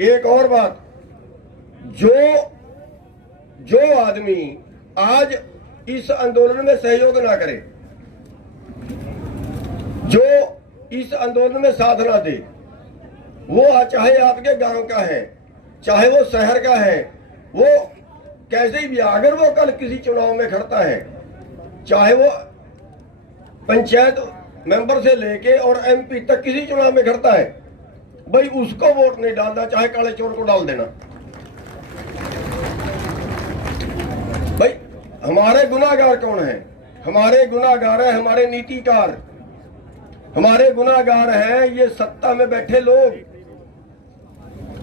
एक और बात, जो आदमी आज इस आंदोलन में सहयोग ना करे, जो इस आंदोलन में साथ ना दे, वो चाहे आपके गांव का है, चाहे वो शहर का है, वो कैसे भी, अगर वो कल किसी चुनाव में खड़ता है, चाहे वो पंचायत मेंबर से लेके और एमपी तक किसी चुनाव में खड़ता है, भाई उसको वोट नहीं डालना, चाहे काले चोर को डाल देना। भाई हमारे गुनाहगार कौन है? हमारे गुनाहगार है हमारे नीतिकार, हमारे गुनाहगार हैं ये सत्ता में बैठे लोग,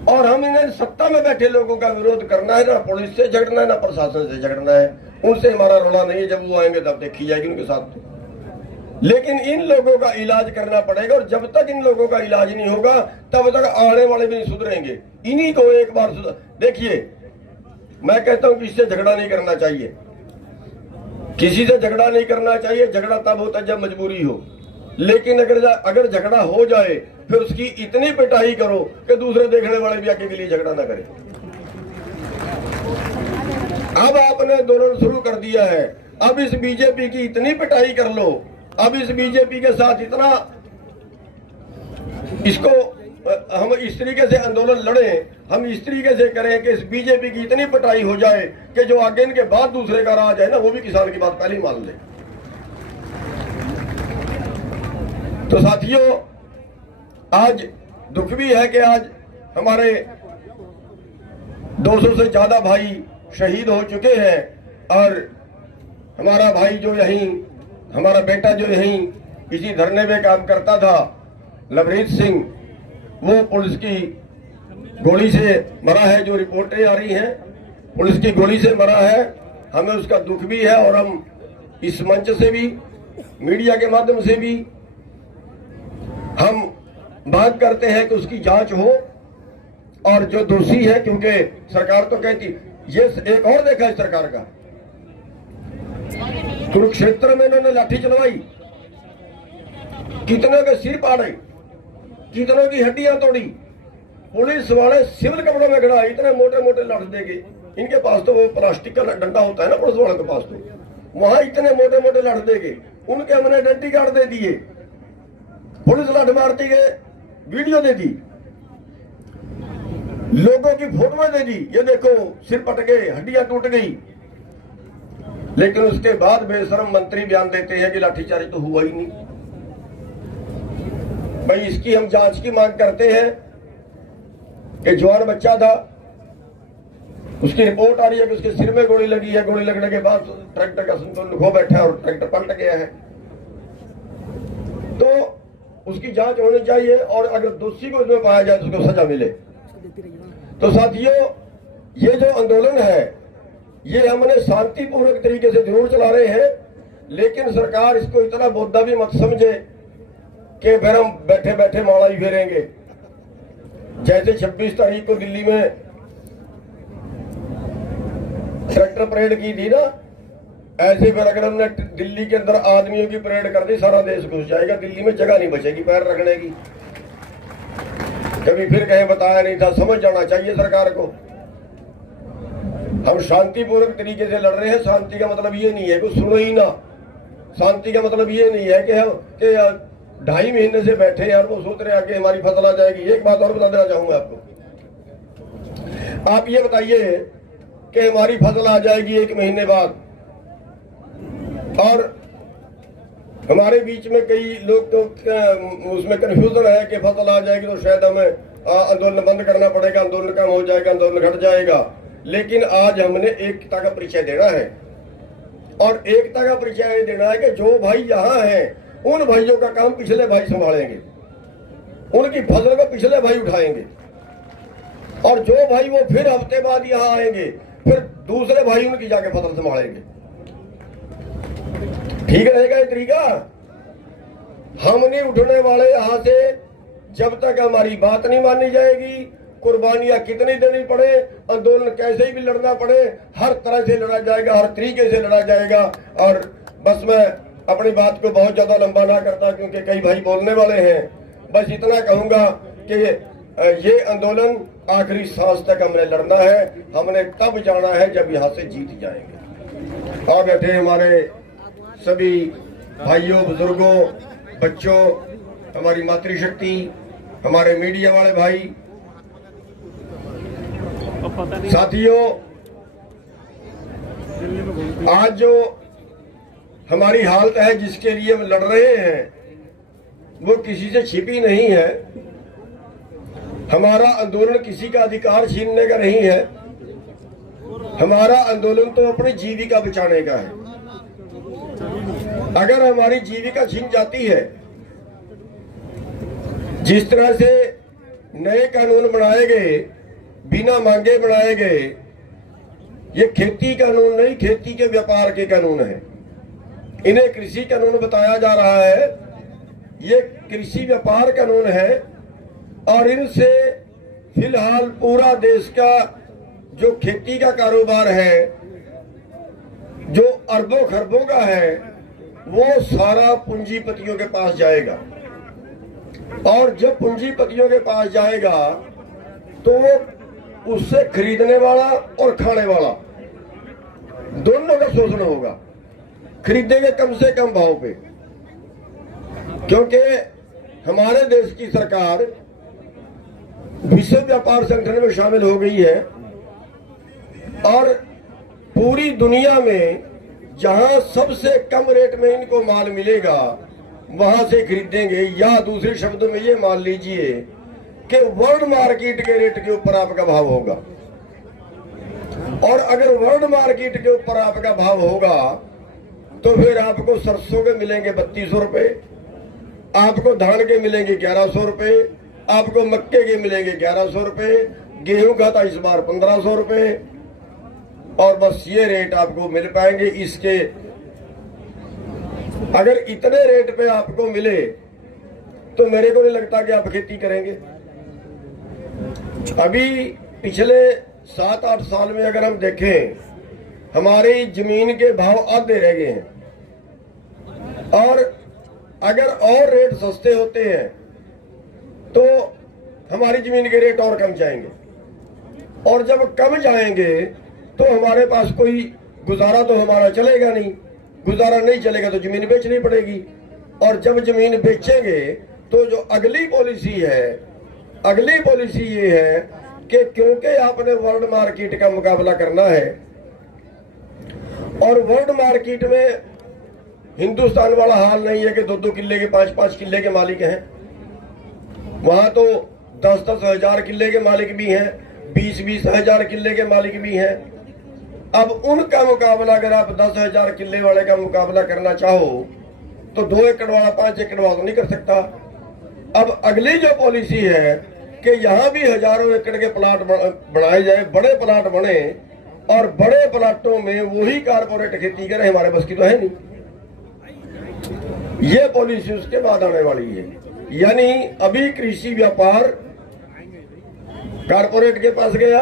और हम इन्हें सत्ता में बैठे लोगों का विरोध करना है, ना पुलिस से झगड़ना है, ना प्रशासन से झगड़ना है। उनसे हमारा रोड़ा नहीं है, जब वो आएंगे तब देखी जाएगी उनके साथ। लेकिन इन लोगों का इलाज करना पड़ेगा, और जब तक इन लोगों का इलाज नहीं होगा तब तक आने वाले भी नहीं सुधरेंगे। इन्हीं को एक बार देखिए, मैं कहता हूं कि इससे झगड़ा नहीं करना चाहिए, किसी से झगड़ा नहीं करना चाहिए। झगड़ा तब होता है जब मजबूरी हो, लेकिन अगर झगड़ा हो जाए फिर उसकी इतनी पिटाई करो कि दूसरे देखने वाले भी आगे के लिए झगड़ा ना करें। अब आपने आंदोलन शुरू कर दिया है, अब इस बीजेपी की इतनी पिटाई कर लो, अब इस बीजेपी के साथ इतना इसको हम इस तरीके से आंदोलन लड़े, हम इस तरीके से करें कि इस बीजेपी की इतनी पिटाई हो जाए कि जो आगे इनके बाद दूसरे का राज है ना, वो भी किसान की बात पहले ही मान ले। तो साथियों, आज दुख भी है कि आज हमारे 200 से ज्यादा भाई शहीद हो चुके हैं, और हमारा भाई जो यहीं, हमारा बेटा जो यहीं इसी धरने में काम करता था, लवरीत सिंह, वो पुलिस की गोली से मरा है। जो रिपोर्टें आ रही हैं, पुलिस की गोली से मरा है। हमें उसका दुख भी है, और हम इस मंच से भी, मीडिया के माध्यम से भी हम मांग करते हैं कि उसकी जांच हो, और जो दोषी है, क्योंकि सरकार तो कहती, ये एक और देखा है सरकार का, कुरुक्षेत्र में इन्होंने लाठी चलवाई, कितनों के सिर फाड़े, कितनों की हड्डियां तोड़ी, पुलिस वाले सिविल कपड़ों में खड़ा, इतने मोटे मोटे लठ देके, इनके पास तो वो प्लास्टिक का डंडा होता है ना पुलिस वालों के पास, तो वहां इतने मोटे मोटे लठ देके उनके हमने आइडेंटिटी कार्ड दे दिए, पुलिस लठ मारती गए, वीडियो दे दी, लोगों की फोटोएं दे दी, ये देखो सिर पट गए, हड्डियां टूट गई। लेकिन उसके बाद बेशरम मंत्री बयान देते हैं कि लाठीचार्ज तो हुआ ही नहीं। भाई इसकी हम जांच की मांग करते हैं कि जवान बच्चा था, उसकी रिपोर्ट आ रही है कि उसके सिर में गोली लगी है, गोली लगने के बाद ट्रैक्टर का संतुलन खो बैठा है और ट्रैक्टर पलट गया है। तो उसकी जांच होनी चाहिए, और अगर दोषी को इसमें पाया जाए तो उसको सजा मिले। तो साथियों, ये जो आंदोलन है ये हमने शांतिपूर्वक तरीके से जरूर चला रहे हैं, लेकिन सरकार इसको इतना बोधा भी मत समझे कि फिर हम बैठे बैठे माला ही फेरेंगे। जैसे 26 तारीख को दिल्ली में ट्रैक्टर परेड की थी ना, ऐसे फिर अगर हमने दिल्ली के अंदर आदमियों की परेड कर दी, सारा देश घुस जाएगा, दिल्ली में जगह नहीं बचेगी पैर रखने की। कभी फिर कहीं बताया नहीं था, समझ जाना चाहिए सरकार को। हम शांतिपूर्वक तरीके से लड़ रहे हैं। शांति का मतलब ये नहीं है कि सुनो ही ना, शांति का मतलब ये नहीं है कि हम 2.5 महीने से बैठे यार, वो सोच रहे हैं कि हमारी फसल आ जाएगी। एक बात और बता देना चाहूंगा आपको, आप ये बताइए कि हमारी फसल आ जाएगी 1 महीने बाद, और हमारे बीच में कई लोग तो उसमें कंफ्यूजन है कि फसल आ जाएगी तो शायद हमें आंदोलन बंद करना पड़ेगा, आंदोलन कम हो जाएगा, आंदोलन घट जाएगा। लेकिन आज हमने एकता का परिचय देना है, और एकता का परिचय देना है कि जो भाई यहाँ हैं उन भाइयों का काम पिछले भाई संभालेंगे, उनकी फसल को पिछले भाई उठाएंगे, और जो भाई वो फिर हफ्ते बाद यहाँ आएंगे, फिर दूसरे भाई उनकी जाके फसल संभालेंगे। ठीक रहेगा ये तरीका? हम नहीं उठने वाले यहाँ से जब तक हमारी बात नहीं मानी जाएगी। कुर्बानियां कितनी देनी पड़े, आंदोलन कैसे भी लड़ना पड़े, हर तरह से लड़ा जाएगा, हर तरीके से लड़ा जाएगा। और बस मैं अपनी बात को बहुत ज्यादा लंबा ना करता, क्योंकि कई भाई बोलने वाले हैं। बस इतना कहूंगा कि ये आंदोलन आखिरी सांस तक हमने लड़ना है। हमने तब जाना है जब यहाँ से जीत जाएंगे। आ बैठे हमारे सभी भाइयों, बुजुर्गों, बच्चों, हमारी मातृशक्ति, हमारे मीडिया वाले भाई, साथियों, आज जो हमारी हालत है जिसके लिए हम लड़ रहे हैं वो किसी से छिपी नहीं है। हमारा आंदोलन किसी का अधिकार छीनने का नहीं है। हमारा आंदोलन तो अपनी जीविका बचाने का है। अगर हमारी जीविका छीन जाती है, जिस तरह से नए कानून बनाए गए, बिना मांगे बनाए गए, ये खेती कानून नहीं, खेती के व्यापार के कानून है। इन्हें कृषि कानून बताया जा रहा है, ये कृषि व्यापार कानून है। और इनसे फिलहाल पूरा देश का जो खेती का कारोबार है, जो अरबों खरबों का है, वो सारा पूंजीपतियों के पास जाएगा। और जब पूंजीपतियों के पास जाएगा तो वो उससे खरीदने वाला और खाने वाला दोनों का शोषण होगा। खरीदेंगे कम से कम भाव पे, क्योंकि हमारे देश की सरकार विश्व व्यापार संगठन में शामिल हो गई है और पूरी दुनिया में जहां सबसे कम रेट में इनको माल मिलेगा वहां से खरीदेंगे। या दूसरे शब्दों में ये मान लीजिए कि वर्ल्ड मार्केट के रेट के ऊपर आपका भाव होगा। और अगर वर्ल्ड मार्केट के ऊपर आपका भाव होगा तो फिर आपको सरसों के मिलेंगे 3200 रुपए, आपको धान के मिलेंगे 1100 रुपए, आपको मक्के के मिलेंगे 1100 रुपए, गेहूं का था इस बार 1500 रुपए। और बस ये रेट आपको मिल पाएंगे। इसके अगर इतने रेट पे आपको मिले तो मेरे को नहीं लगता कि आप खेती करेंगे। अभी पिछले 7-8 साल में अगर हम देखें, हमारी जमीन के भाव आधे रह गए हैं। और अगर और रेट सस्ते होते हैं तो हमारी जमीन के रेट और कम जाएंगे। और जब कम जाएंगे तो हमारे पास कोई गुजारा तो हमारा चलेगा नहीं। गुजारा नहीं चलेगा तो जमीन बेचनी पड़ेगी। और जब जमीन बेचेंगे तो जो अगली पॉलिसी है, अगली पॉलिसी ये है कि क्योंकि आपने वर्ल्ड मार्केट का मुकाबला करना है और वर्ल्ड मार्केट में हिंदुस्तान वाला हाल नहीं है कि 2-2 किले के 5-5 किले के मालिक हैं। वहां तो 10-10 हजार किले के मालिक भी हैं, 20-20 हजार किले के मालिक भी हैं। अब उनका मुकाबला अगर आप 10,000 किले वाले का मुकाबला करना चाहो तो 2 एकड़ वाला 5 एकड़ वाला तो नहीं कर सकता। अब अगली जो पॉलिसी है कि यहाँ भी हजारों एकड़ के प्लाट बनाए जाए, बड़े प्लाट बने और बड़े प्लाटों में वही कारपोरेट खेती करे, हमारे बस की तो है नहीं। ये पॉलिसी उसके बाद आने वाली है। यानी अभी कृषि व्यापार कारपोरेट के पास गया,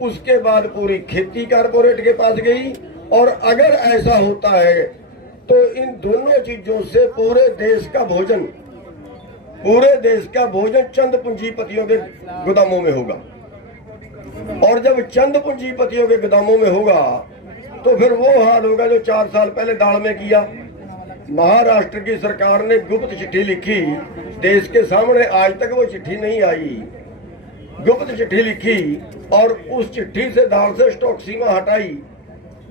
उसके बाद पूरी खेती कारपोरेट के पास गई। और अगर ऐसा होता है तो इन दोनों चीजों से पूरे देश का भोजन चंद पूंजीपतियों के गोदामों में होगा। और जब चंद पूंजीपतियों के गोदामों में होगा तो फिर वो हाल होगा जो 4 साल पहले दाल में किया। महाराष्ट्र की सरकार ने गुप्त चिट्ठी लिखी देश के सामने, आज तक वो चिट्ठी नहीं आई। गुप्त चिट्ठी लिखी और उस चिट्ठी से दाल से स्टॉक सीमा हटाई।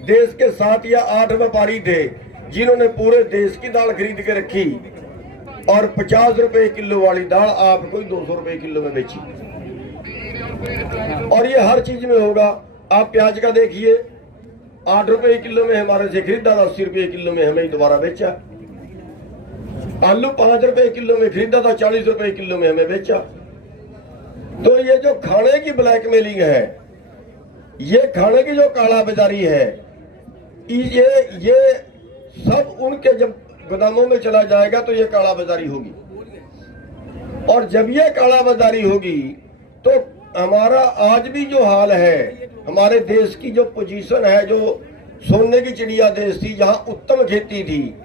देश के 7 या 8 व्यापारी थे जिन्होंने पूरे देश की दाल खरीद के रखी और 50 रुपए किलो वाली दाल आपको 200 रुपए किलो में बेची। और ये हर चीज में होगा। आप प्याज का देखिए, 8 रुपए किलो में हमारे से खरीदा था, 80 रुपए किलो में हमें दोबारा बेचा। आलू 5 रुपए किलो में खरीदा था, 40 रुपए किलो में हमें बेचा। तो ये जो खाने की ब्लैकमेलिंग है, ये खाने की जो काला बाजारी है, ये सब उनके जब गोदामों में चला जाएगा तो ये काला बाजारी होगी। और जब ये काला बाजारी होगी तो हमारा आज भी जो हाल है, हमारे देश की जो पोजीशन है, जो सोने की चिड़िया देश थी जहां उत्तम खेती थी,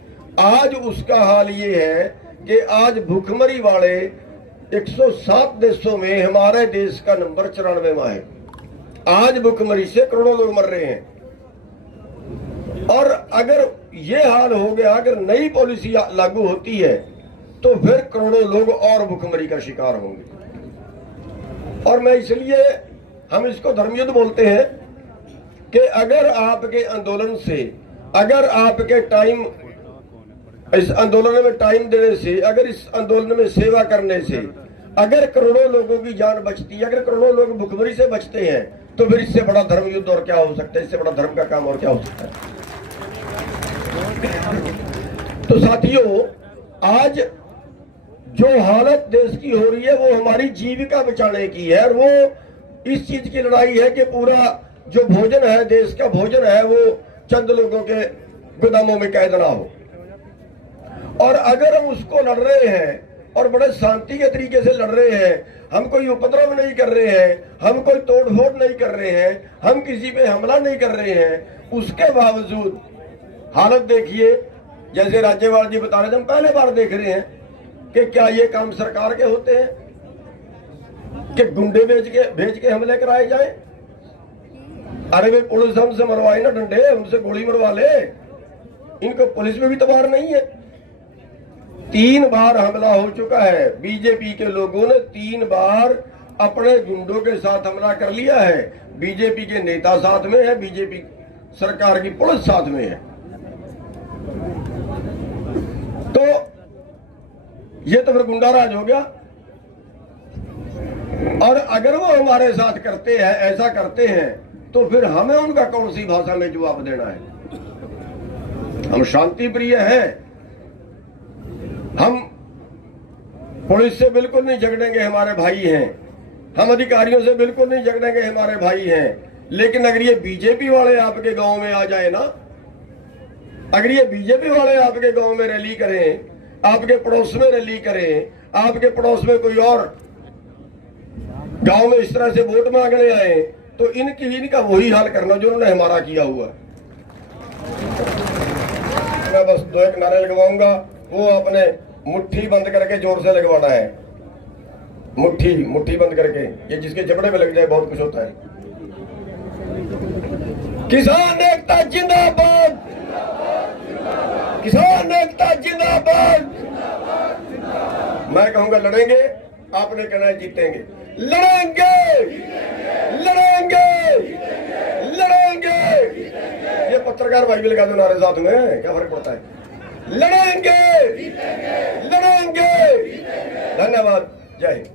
आज उसका हाल ये है कि आज भूखमरी वाले 107 देशों में हमारे देश का नंबर 94वां है। आज भुखमरी से करोड़ों लोग मर रहे हैं। और अगर ये हाल हो गया, अगर नई पॉलिसी लागू होती है तो फिर करोड़ों लोग और भुखमरी का शिकार होंगे। और मैं इसलिए हम इसको धर्मयुद्ध बोलते हैं कि अगर आपके आंदोलन से, अगर आपके टाइम, इस आंदोलन में टाइम देने से, अगर इस आंदोलन में सेवा करने से अगर करोड़ों लोगों की जान बचती है, अगर करोड़ों लोग भुखमरी से बचते हैं, तो फिर इससे बड़ा धर्म युद्ध और क्या हो सकता है, इससे बड़ा धर्म का काम और क्या हो सकता है। तो साथियों, आज जो हालत देश की हो रही है वो हमारी जीविका बचाने की है, और वो इस चीज की लड़ाई है कि पूरा जो भोजन है, देश का भोजन है, वो चंद लोगों के गोदामों में कैद ना हो। और अगर हम उसको लड़ रहे हैं और बड़े शांति के तरीके से लड़ रहे हैं, हम कोई उपद्रव नहीं कर रहे हैं, हम कोई तोड़फोड़ नहीं कर रहे हैं, हम किसी पे हमला नहीं कर रहे हैं, उसके बावजूद हालत देखिए, जैसे राज्यपाल जी बता रहे थे, हम पहले बार देख रहे हैं कि क्या ये काम सरकार के होते हैं कि गुंडे भेज के हमले कराए जाए। अरे वे पुलिस हमसे मरवाए ना डंडे, उनसे गोली मरवा ले, इनको पुलिस में भी तबार नहीं है। 3 बार हमला हो चुका है, बीजेपी के लोगों ने 3 बार अपने गुंडों के साथ हमला कर लिया है। बीजेपी के नेता साथ में है, बीजेपी सरकार की पुलिस साथ में है। तो ये तो फिर गुंडाराज हो गया। और अगर वो हमारे साथ करते हैं, ऐसा करते हैं, तो फिर हमें उनका कौन सी भाषा में जवाब देना है। हम शांति प्रिय हैं, हम पुलिस से बिल्कुल नहीं झगड़ेंगे, हमारे भाई हैं। हम अधिकारियों से बिल्कुल नहीं झगड़ेंगे, हमारे भाई हैं। लेकिन अगर ये बीजेपी वाले आपके गांव में आ जाए ना, अगर ये बीजेपी वाले आपके गांव में रैली करें, आपके पड़ोस में रैली करें, आपके पड़ोस में कोई और गांव में इस तरह से वोट मांगने आए, तो इनका वही हाल करना जो उन्होंने हमारा किया हुआ। मैं बस 2-1 नारे लगवाऊंगा, वो अपने मुट्ठी बंद करके जोर से लगवाना है। मुट्ठी बंद करके, ये जिसके जबड़े में लग जाए बहुत कुछ होता है। किसान एकता जिंदाबाद, किसान एकता जिंदाबाद। मैं कहूंगा लड़ेंगे, आपने कहना है जीतेंगे। लड़ेंगे, लड़ेंगे, लड़ेंगे। ये पत्रकार भाई भी लगा दो नारे साथ में, क्या फर्क पड़ता है। लड़ेंगे, लड़ेंगे। धन्यवाद, जय हिंद।